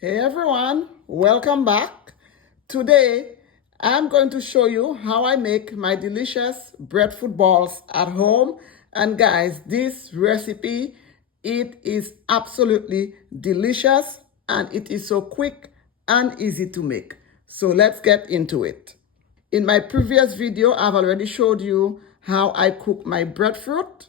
Hey everyone, welcome back. Today, I'm going to show you how I make my delicious breadfruit balls at home. And guys, this recipe, it is absolutely delicious and it is so quick and easy to make. So let's get into it. In my previous video, I've already showed you how I cook my breadfruit.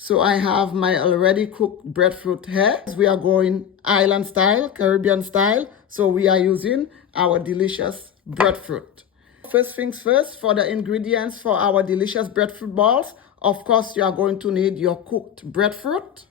So I have my already cooked breadfruit here. We are going island style, Caribbean style. So we are using our delicious breadfruit. First things first, for the ingredients for our delicious breadfruit balls, of course, you are going to need your cooked breadfruit.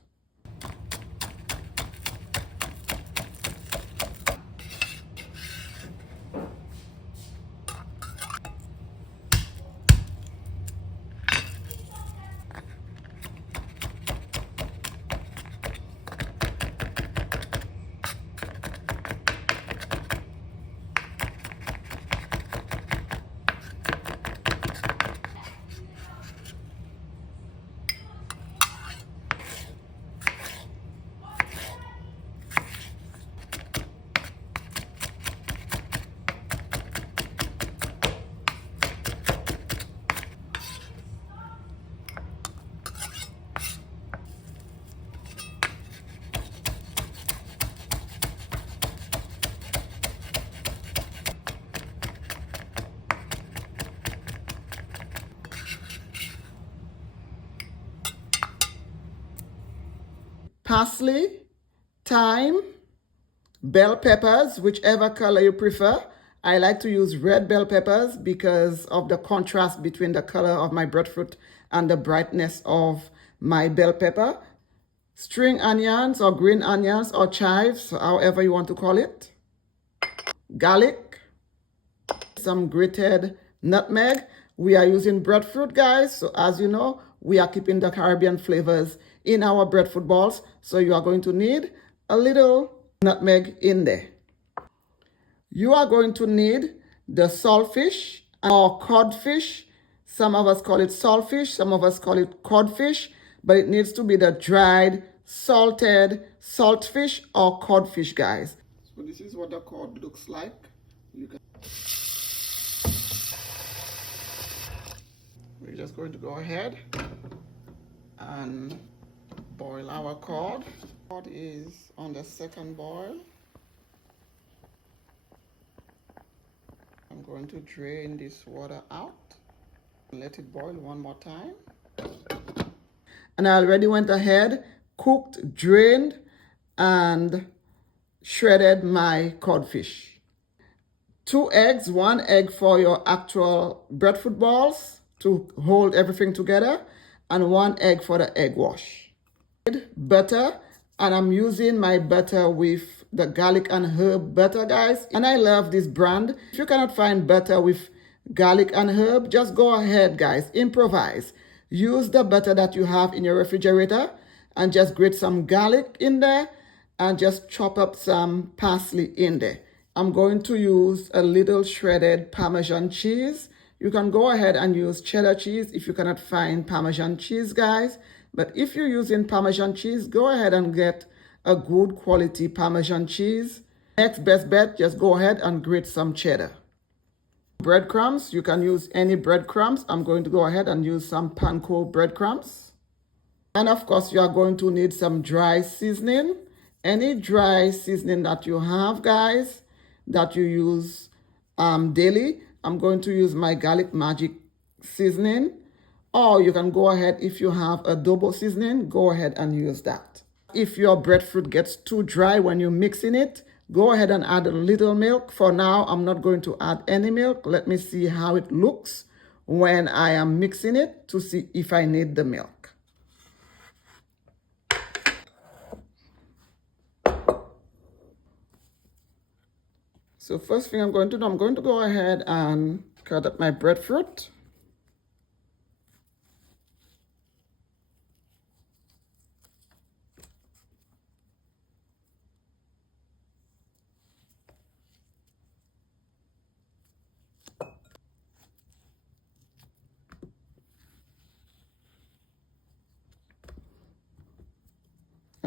Parsley, thyme, bell peppers, whichever color you prefer. I like to use red bell peppers because of the contrast between the color of my breadfruit and the brightness of my bell pepper. String onions or green onions or chives, however you want to call it. Garlic, some grated nutmeg. We are using breadfruit, guys. So as you know, we are keeping the Caribbean flavors in our breadfruit balls. So you are going to need a little nutmeg in there. You are going to need the saltfish or codfish. Some of us call it saltfish, some of us call it codfish, but it needs to be the dried, salted saltfish or codfish, guys. So this is what the cod looks like. We're just going to go ahead and boil our cod. Cod is on the second boil. I'm going to drain this water out and let it boil one more time. And I already went ahead, cooked, drained, and shredded my codfish. 2 eggs, 1 egg for your actual breadfruit balls to hold everything together, and 1 egg for the egg wash. Butter, and I'm using my butter with the garlic and herb butter, guys. And I love this brand. If you cannot find butter with garlic and herb, just go ahead, guys, improvise. Use the butter that you have in your refrigerator and just grate some garlic in there and just chop up some parsley in there. I'm going to use a little shredded Parmesan cheese. You can go ahead and use cheddar cheese if you cannot find Parmesan cheese, guys. But if you're using Parmesan cheese, go ahead and get a good quality Parmesan cheese. Next best bet, just go ahead and grate some cheddar. Breadcrumbs, you can use any breadcrumbs. I'm going to go ahead and use some panko breadcrumbs. And of course, you are going to need some dry seasoning. Any dry seasoning that you have, guys, that you use daily. I'm going to use my garlic magic seasoning. Or you can go ahead, if you have adobo seasoning, go ahead and use that. If your breadfruit gets too dry when you're mixing it, go ahead and add a little milk. For now, I'm not going to add any milk. Let me see how it looks when I am mixing it to see if I need the milk. So first thing I'm going to do, I'm going to go ahead and cut up my breadfruit.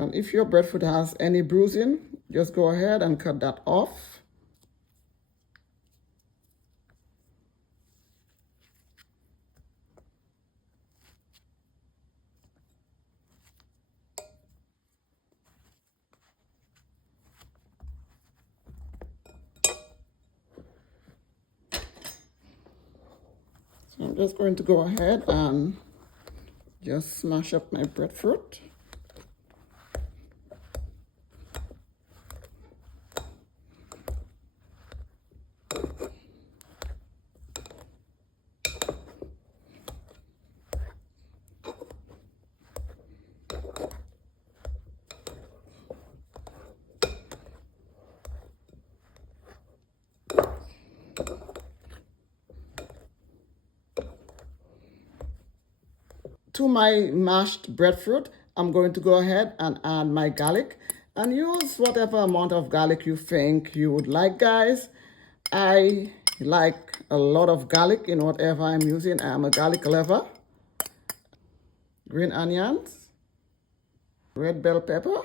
And if your breadfruit has any bruising, Just go ahead and cut that off. So I'm just going to go ahead and just smash up my breadfruit. To my mashed breadfruit, I'm going to go ahead and add my garlic and use whatever amount of garlic you think you would like, guys. I like a lot of garlic in whatever I'm using. I'm a garlic lover. Green onions, red bell pepper,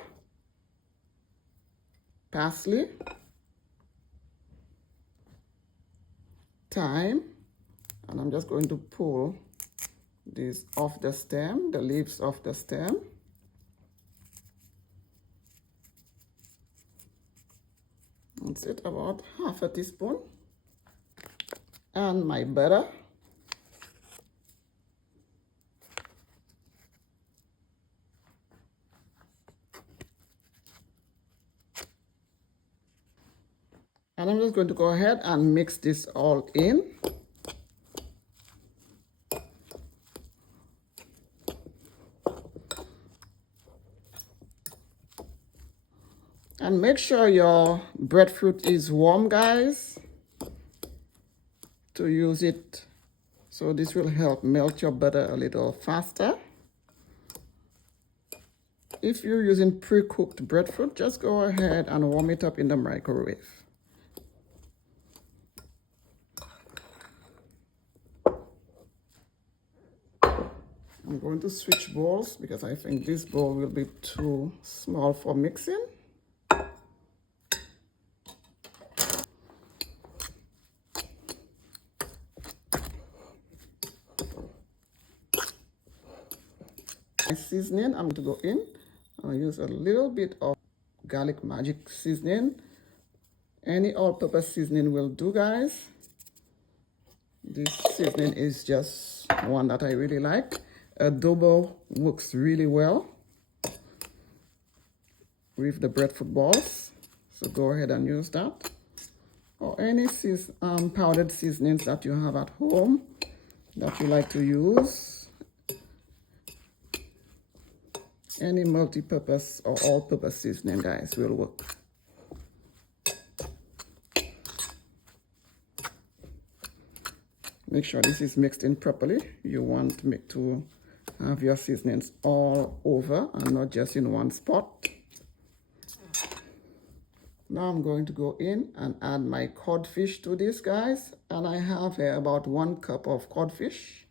parsley, thyme, and I'm just going to pull these off the stem, the leaves off the stem. That's it, about half a teaspoon. And my butter. And I'm just going to go ahead and mix this all in. And make sure your breadfruit is warm, guys, to use it. So this will help melt your butter a little faster. If you're using pre-cooked breadfruit, just go ahead and warm it up in the microwave. I'm going to switch bowls because I think this bowl will be too small for mixing. My seasoning, I'm going to go in. I'm going to use a little bit of garlic magic seasoning. Any all-purpose seasoning will do, guys. This seasoning is just one that I really like. Adobo works really well with the breadfruit balls, so go ahead and use that. Or any powdered seasonings that you have at home that you like to use. Any multi-purpose or all-purpose seasoning, guys, will work. Make sure this is mixed in properly. You want to have your seasonings all over and not just in one spot. Now I'm going to go in and add my codfish to this, guys. And I have here about 1 cup of codfish.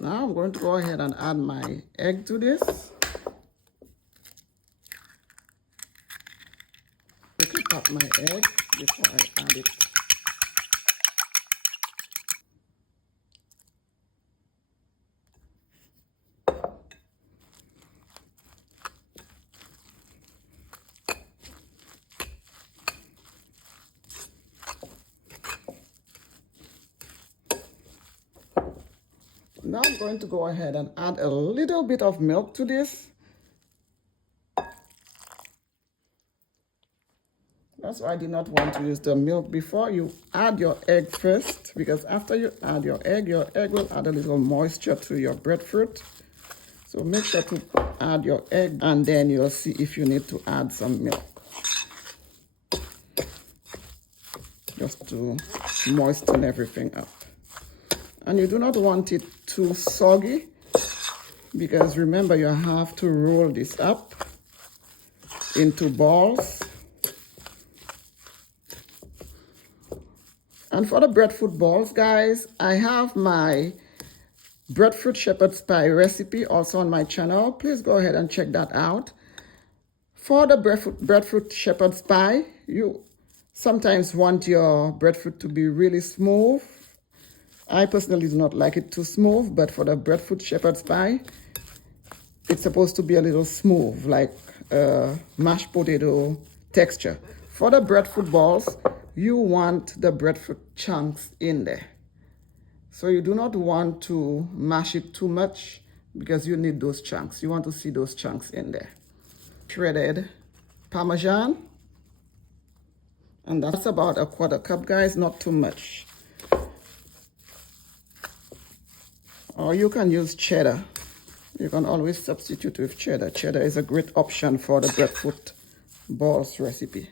Now I'm going to go ahead and add my egg to this. Quickly pop my egg before I add it. Now I'm going to go ahead and add a little bit of milk to this. That's why I did not want to use the milk before. You add your egg first, because after you add your egg will add a little moisture to your breadfruit. So make sure to add your egg and then you'll see if you need to add some milk. Just to moisten everything up. And you do not want it too soggy, because remember you have to roll this up. into balls. And for the breadfruit balls, guys, I have my breadfruit shepherd's pie recipe also on my channel. Please go ahead and check that out. For the breadfruit shepherd's pie, you sometimes want your breadfruit to be really smooth. I personally do not like it too smooth, but for the breadfruit shepherd's pie, it's supposed to be a little smooth, like mashed potato texture. For the breadfruit balls, you want the breadfruit chunks in there. So you do not want to mash it too much because you need those chunks. You want to see those chunks in there. Shredded Parmesan. And that's about a quarter cup, guys, not too much. Or you can use cheddar. You can always substitute with cheddar. Cheddar is a great option for the breadfruit balls recipe.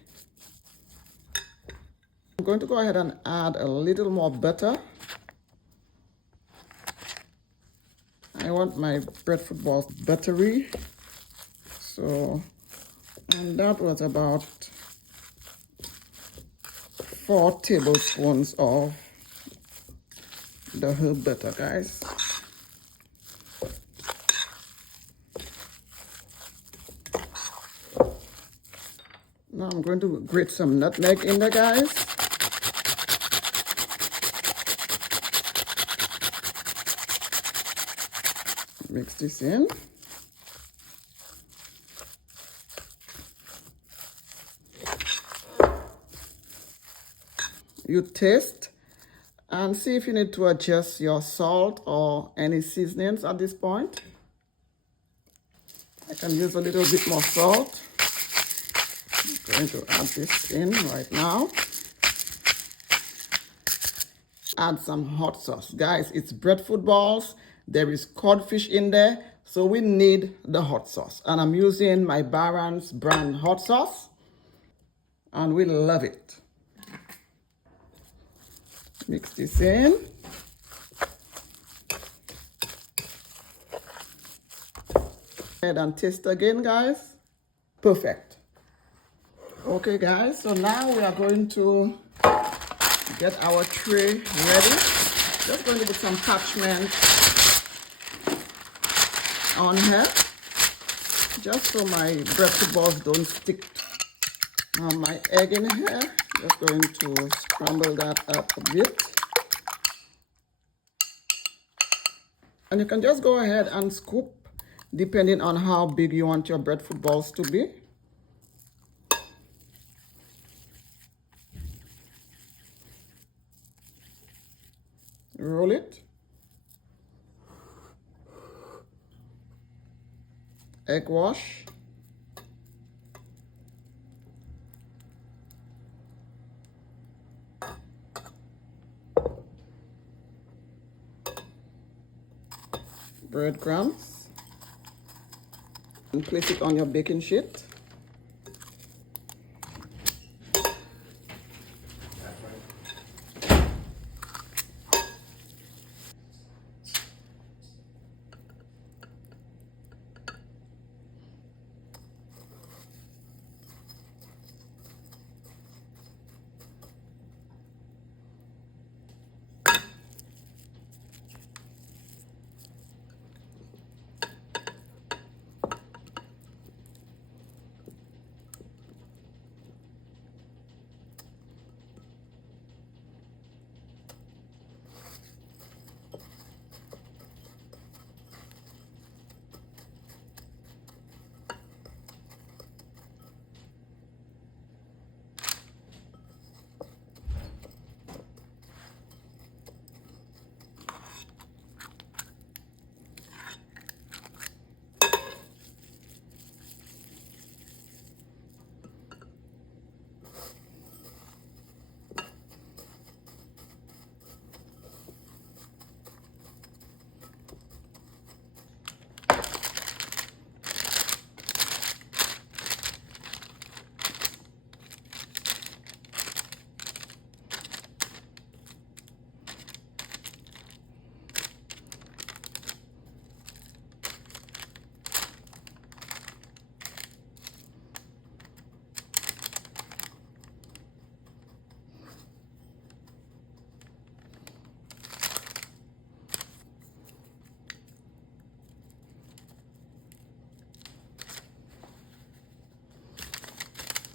I'm going to go ahead and add a little more butter. I want my breadfruit balls buttery. So, and that was about 4 tablespoons of the herb butter, guys. Now I'm going to grate some nutmeg in there, guys. Mix this in. You taste and see if you need to adjust your salt or any seasonings at this point. I can use a little bit more salt. I'm going to add this in right now. Add some hot sauce. Guys, it's breadfruit balls. There is codfish in there, so we need the hot sauce. And I'm using my Barron's brand hot sauce, and we love it. Mix this in. And taste again, guys. Perfect. Okay, guys, so now we are going to get our tray ready. Just going to put some parchment on here, just so my breadfruit balls don't stick. My egg in here, just going to scramble that up a bit. And you can just go ahead and scoop, depending on how big you want your breadfruit balls to be. Roll it. Egg wash. Breadcrumbs. And place it on your baking sheet.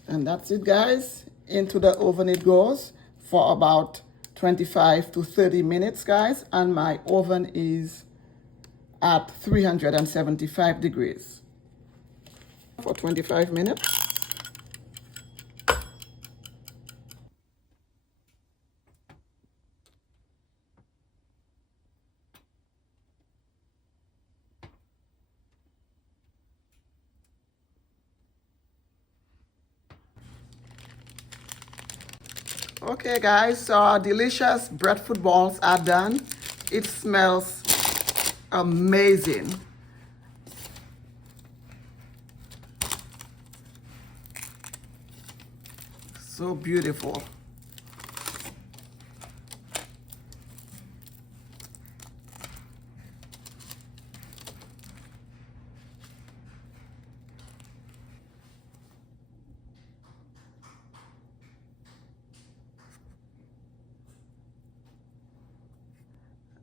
And that's it, guys. Into the oven it goes for about 25 to 30 minutes, guys. And my oven is at 375 degrees for 25 minutes. Okay, guys, so our delicious breadfruit balls are done. It smells amazing. So beautiful.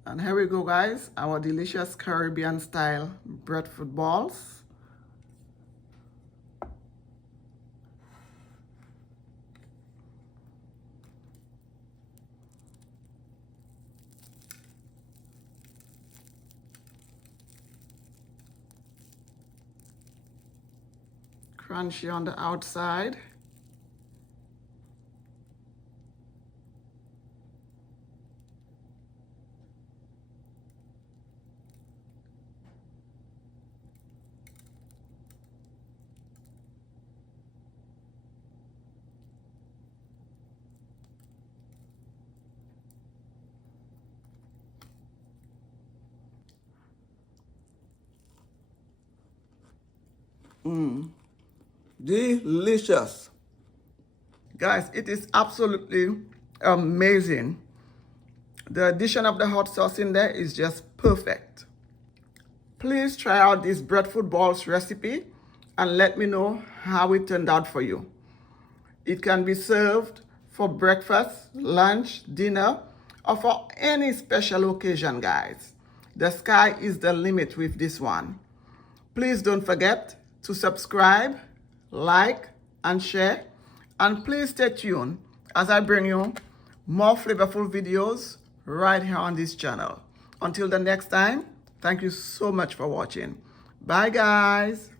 And here we go, guys, our delicious Caribbean style breadfruit balls. Crunchy on the outside. Delicious. Guys, it is absolutely amazing. The addition of the hot sauce in there is just perfect. Please try out this breadfruit balls recipe and let me know how it turned out for you. It can be served for breakfast, lunch, dinner, or for any special occasion, guys. The sky is the limit with this one. Please don't forget to subscribe, like, and share. And please stay tuned as I bring you more flavorful videos right here on this channel. Until the next time, thank you so much for watching. Bye, guys.